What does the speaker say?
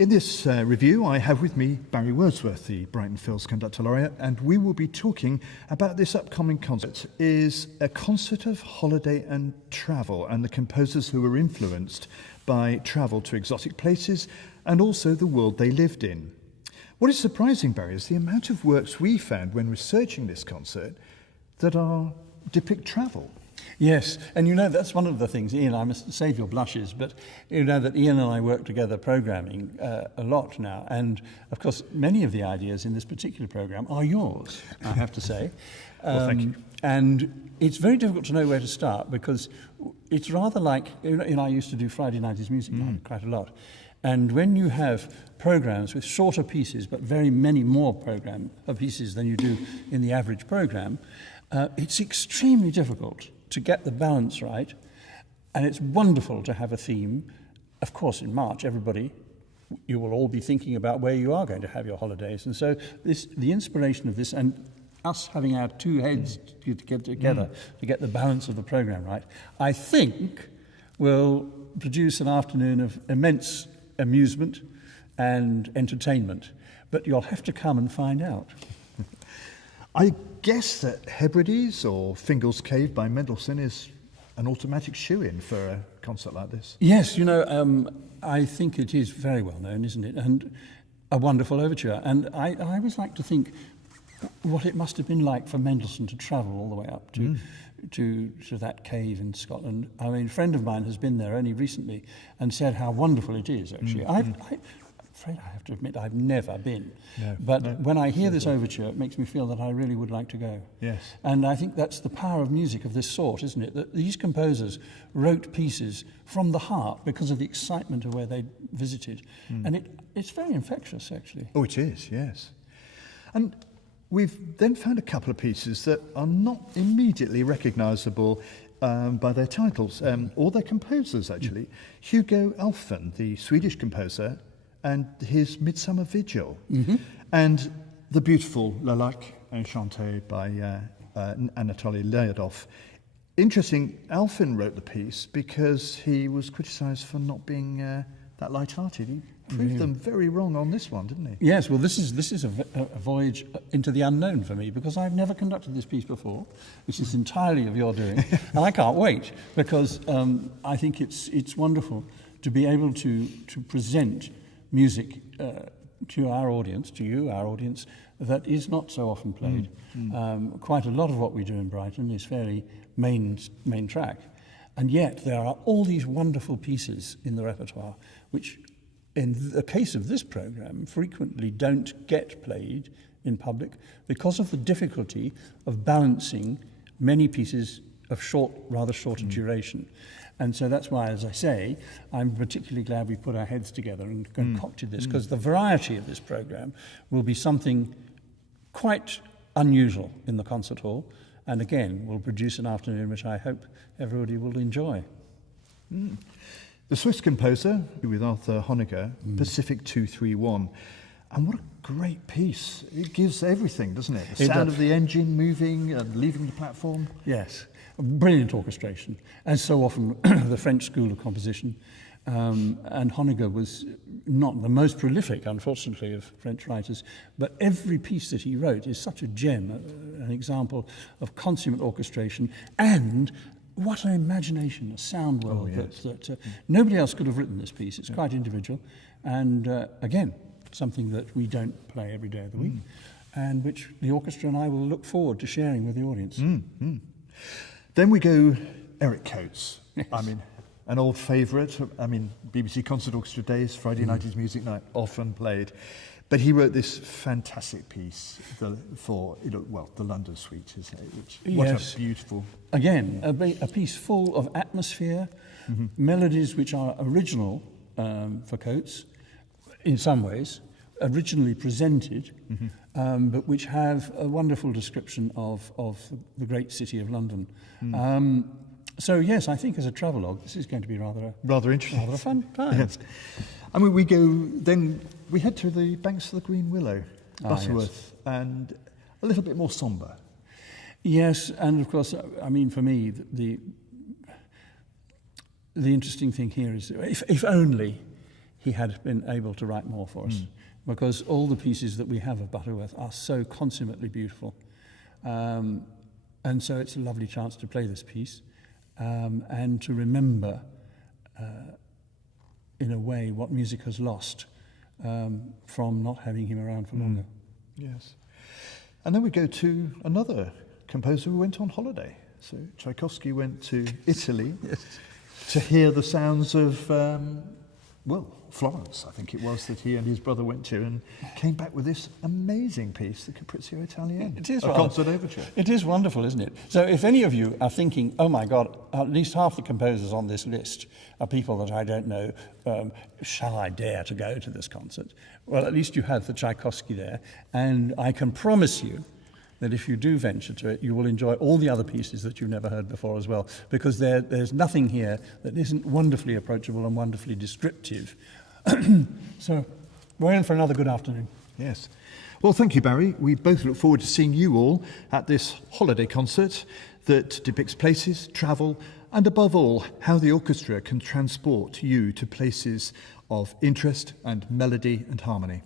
In this review, I have with me Barry Wordsworth, the Brighton Phil's Conductor Laureate, and we will be talking about this upcoming concert. It is a concert of holiday and travel, and the composers who were influenced by travel to exotic places and also the world they lived in. What is surprising, Barry, is the amount of works we found when researching this concert that depict travel. Yes, and you know, that's one of the things, Ian, I must save your blushes, but you know that Ian and I work together programming a lot now, and of course many of the ideas in this particular program are yours, I have to say. Well, thank you. And it's very difficult to know where to start, because it's rather like, you know, I used to do Friday night is music night quite a lot, and when you have programs with shorter pieces but very many more pieces than you do in the average program, it's extremely difficult to get the balance right, and it's wonderful to have a theme. Of course, in March, you will all be thinking about where you are going to have your holidays, and so the inspiration of this, and us having our two heads to get together to get the balance of the program right, I think will produce an afternoon of immense amusement and entertainment. But you'll have to come and find out. I guess that Hebrides or Fingal's Cave by Mendelssohn is an automatic shoe-in for a concert like this. Yes, you know, I think it is very well known, isn't it? And a wonderful overture. And I always like to think what it must have been like for Mendelssohn to travel all the way up to that cave in Scotland. I mean, a friend of mine has been there only recently and said how wonderful it is, actually. I'm afraid I have to admit I've never been. But when I hear this overture, it makes me feel that I really would like to go. Yes. And I think that's the power of music of this sort, isn't it? That these composers wrote pieces from the heart because of the excitement of where they visited. And it's very infectious, actually. Oh, it is, yes. And we've then found a couple of pieces that are not immediately recognisable by their titles, or their composers, actually. Hugo Alfvén, the Swedish composer, and his Midsummer Vigil, and the beautiful Le Lac Enchanté by Anatoly Lyadov. Interesting, Alfvén wrote the piece because he was criticised for not being that light-hearted. He proved them very wrong on this one, didn't he? Yes, well, this is a voyage into the unknown for me, because I've never conducted this piece before. This is entirely of your doing, and I can't wait, because I think it's wonderful to be able to present music to our audience, to you, our audience, that is not so often played. Quite a lot of what we do in Brighton is fairly main track, and yet there are all these wonderful pieces in the repertoire which, in the case of this program, frequently don't get played in public because of the difficulty of balancing many pieces of rather shorter duration. And so that's why, as I say, I'm particularly glad we put our heads together and concocted this, because the variety of this program will be something quite unusual in the concert hall, and again will produce an afternoon which I hope everybody will enjoy. The Swiss composer, with Arthur Honegger, Pacific 231. And what a great piece. It gives everything, doesn't it? The sound of the engine moving and leaving the platform. Yes, brilliant orchestration, as so often the French school of composition. And Honegger was not the most prolific, unfortunately, of French writers, but every piece that he wrote is such a gem, an example of consummate orchestration, and what an imagination, a sound world that nobody else could have written this piece. It's quite individual, and again, something that we don't play every day of the week, and which the orchestra and I will look forward to sharing with the audience. Then we go Eric Coates. Yes. I mean, an old favourite. I mean, BBC Concert Orchestra days, Friday night is music night, often played. But he wrote this fantastic piece for the London Suite, isn't it? What a beautiful... Again, a piece full of atmosphere, melodies which are original for Coates, in some ways, originally presented, but which have a wonderful description of the great city of London. So yes, I think as a travelogue, this is going to be rather interesting, rather a fun time. Yes. I mean, we head to the banks of the Green Willow, Butterworth, and a little bit more sombre. Yes, and of course, I mean, for me, the interesting thing here is, if only he had been able to write more for us, because all the pieces that we have of Butterworth are so consummately beautiful. And so it's a lovely chance to play this piece and to remember, in a way, what music has lost from not having him around for longer. Yes. And then we go to another composer who went on holiday. So Tchaikovsky went to Italy to hear the sounds of, Florence, I think it was, that he and his brother went to, and came back with this amazing piece, the Capriccio Italienne, It is a concert overture. It is wonderful, isn't it? So if any of you are thinking, oh my God, at least half the composers on this list are people that I don't know, shall I dare to go to this concert? Well, at least you have the Tchaikovsky there, and I can promise you that if you do venture to it, you will enjoy all the other pieces that you've never heard before as well, because there's nothing here that isn't wonderfully approachable and wonderfully descriptive. So we're in for another good afternoon. Yes. Well, thank you, Barry. We both look forward to seeing you all at this holiday concert that depicts places, travel, and above all, how the orchestra can transport you to places of interest and melody and harmony.